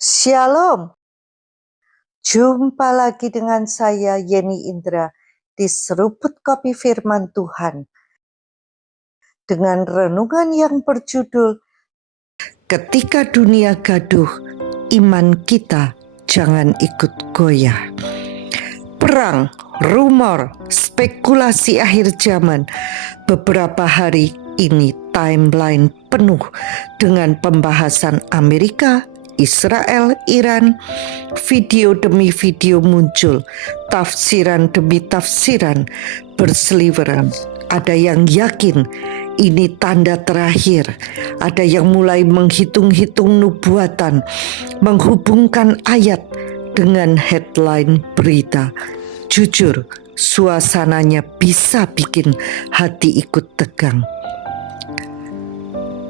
Shalom, jumpa lagi dengan saya Yeni Indra di Seruput Kopi Firman Tuhan dengan renungan yang berjudul Ketika Dunia Gaduh, Iman Kita Jangan Ikut Goyah. Perang, rumor, spekulasi akhir zaman. Beberapa hari ini timeline penuh dengan pembahasan Amerika, Israel, Iran. Video demi video muncul, tafsiran demi tafsiran berseliweran. Ada yang yakin ini tanda terakhir, ada yang mulai menghitung-hitung nubuatan, menghubungkan ayat dengan headline berita. Jujur, suasananya bisa bikin hati ikut tegang.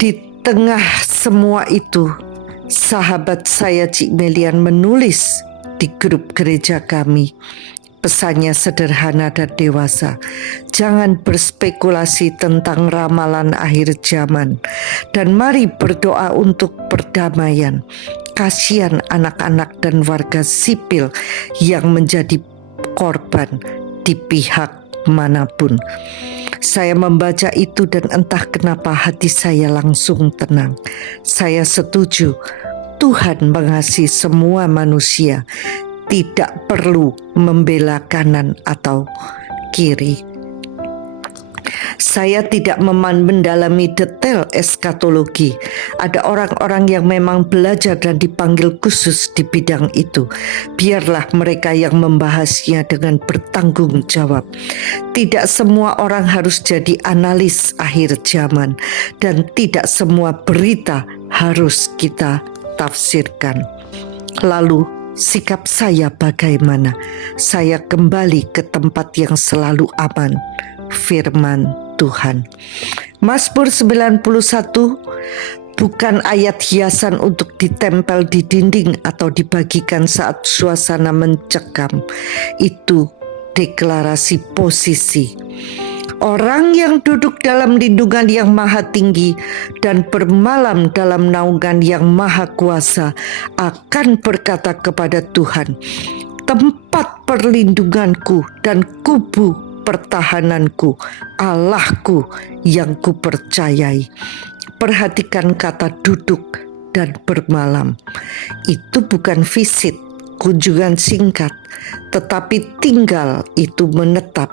Di tengah semua itu, sahabat saya Cik Melian menulis di grup gereja kami. Pesannya sederhana dan dewasa. Jangan berspekulasi tentang ramalan akhir zaman. Dan mari berdoa untuk perdamaian. Kasihan anak-anak dan warga sipil yang menjadi korban di pihak manapun. Saya membaca itu dan entah kenapa hati saya langsung tenang. Saya setuju, Tuhan mengasihi semua manusia, tidak perlu membela kanan atau kiri. Saya tidak mendalami detail eskatologi. Ada orang-orang yang memang belajar dan dipanggil khusus di bidang itu. Biarlah mereka yang membahasnya dengan bertanggung jawab. Tidak semua orang harus jadi analis akhir zaman, dan tidak semua berita harus kita tafsirkan. Lalu sikap saya bagaimana? Saya kembali ke tempat yang selalu aman, firman Tuhan. Mazmur 91 bukan ayat hiasan untuk ditempel di dinding atau dibagikan saat suasana mencekam. Itu deklarasi posisi. Orang yang duduk dalam lindungan yang maha tinggi dan bermalam dalam naungan yang maha kuasa akan berkata kepada Tuhan, tempat perlindunganku dan kubu pertahananku, Allahku yang kupercayai. Perhatikan kata duduk dan bermalam. Itu bukan visit, kunjungan singkat, tetapi tinggal itu menetap.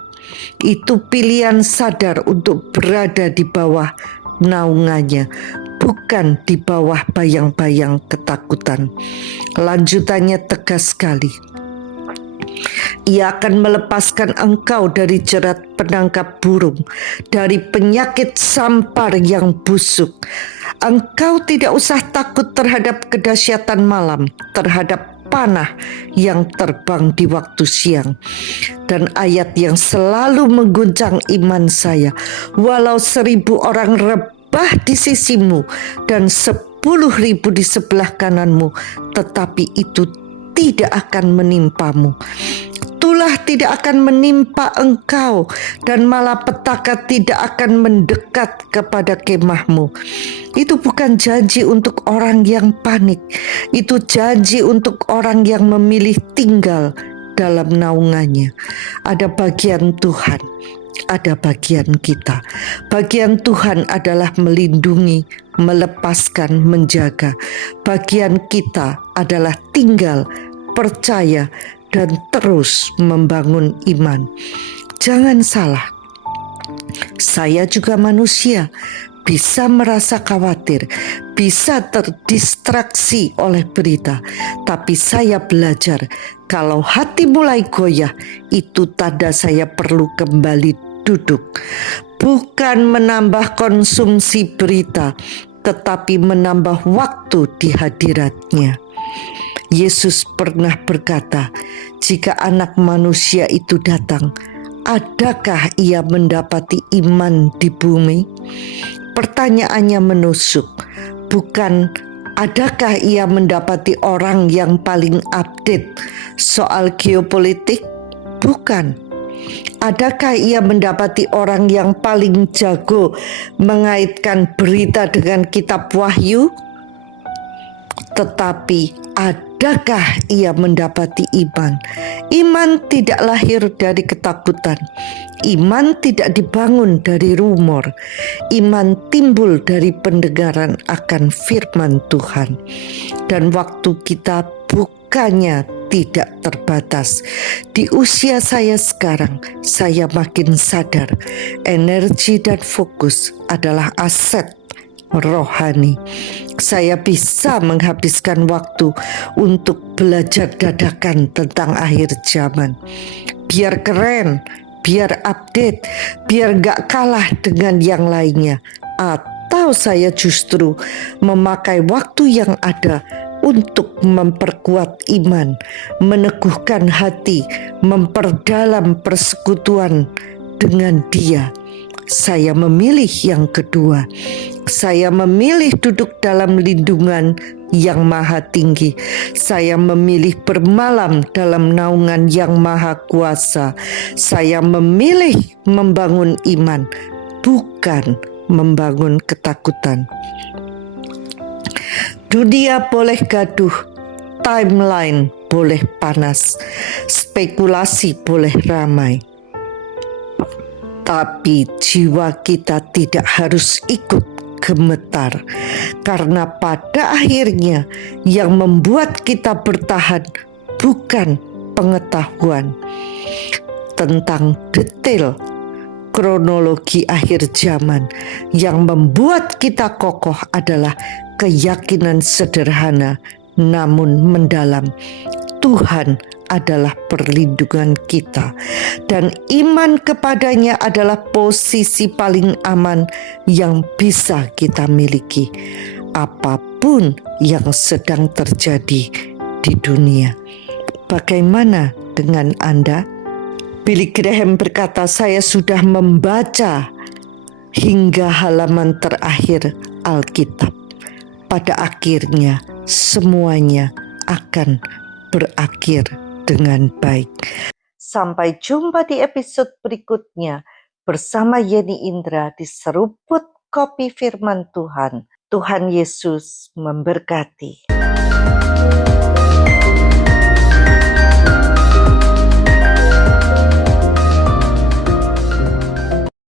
Itu pilihan sadar untuk berada di bawah naungannya, bukan di bawah bayang-bayang ketakutan. Lanjutannya tegas sekali. Ia akan melepaskan engkau dari jerat penangkap burung, dari penyakit sampar yang busuk. Engkau tidak usah takut terhadap kedahsyatan malam, terhadap panah yang terbang di waktu siang. Dan ayat yang selalu mengguncang iman saya, walau 1.000 orang rebah di sisimu dan 10.000 di sebelah kananmu, tetapi itu tidak akan menimpamu. Tulah tidak akan menimpa engkau, dan malapetaka tidak akan mendekat kepada kemahmu. Itu bukan janji untuk orang yang panik. Itu janji untuk orang yang memilih tinggal dalam naungannya. Ada bagian Tuhan, ada bagian kita. Bagian Tuhan adalah melindungi, melepaskan, menjaga. Bagian kita adalah tinggal, percaya, dan terus membangun iman. Jangan salah, saya juga manusia, bisa merasa khawatir, bisa terdistraksi oleh berita. Tapi saya belajar, kalau hati mulai goyah, itu tanda saya perlu kembali duduk. Bukan menambah konsumsi berita, tetapi menambah waktu di hadiratnya. Yesus pernah berkata, jika anak manusia itu datang, adakah ia mendapati iman di bumi? Pertanyaannya menusuk, bukan adakah ia mendapati orang yang paling update soal geopolitik? Bukan. Adakah ia mendapati orang yang paling jago mengaitkan berita dengan kitab Wahyu? Tetapi adakah ia mendapati iman? Iman tidak lahir dari ketakutan. Iman tidak dibangun dari rumor. Iman timbul dari pendengaran akan firman Tuhan. Dan waktu kita bukannya tidak terbatas. Di usia saya sekarang, saya makin sadar energi dan fokus adalah aset rohani. Saya bisa menghabiskan waktu untuk belajar dadakan tentang akhir zaman. Biar keren, biar update, biar gak kalah dengan yang lainnya. Atau saya justru memakai waktu yang ada untuk memperkuat iman, meneguhkan hati, memperdalam persekutuan dengan Dia. Saya memilih yang kedua. Saya memilih duduk dalam lindungan yang maha tinggi. Saya memilih bermalam dalam naungan yang maha kuasa. Saya memilih membangun iman, bukan membangun ketakutan. Dunia boleh gaduh, timeline boleh panas, spekulasi boleh ramai. Tapi jiwa kita tidak harus ikut gemetar, karena pada akhirnya yang membuat kita bertahan bukan pengetahuan tentang detail kronologi akhir zaman. Yang membuat kita kokoh adalah keyakinan sederhana namun mendalam. Tuhan adalah perlindungan kita, dan iman kepadanya adalah posisi paling aman yang bisa kita miliki, apapun yang sedang terjadi di dunia. Bagaimana dengan Anda? Billy Graham berkata, saya sudah membaca hingga halaman terakhir Alkitab. Pada akhirnya semuanya akan berakhir dengan baik. Sampai jumpa di episode berikutnya bersama Yeni Indra di Seruput Kopi Firman Tuhan. Tuhan Yesus memberkati.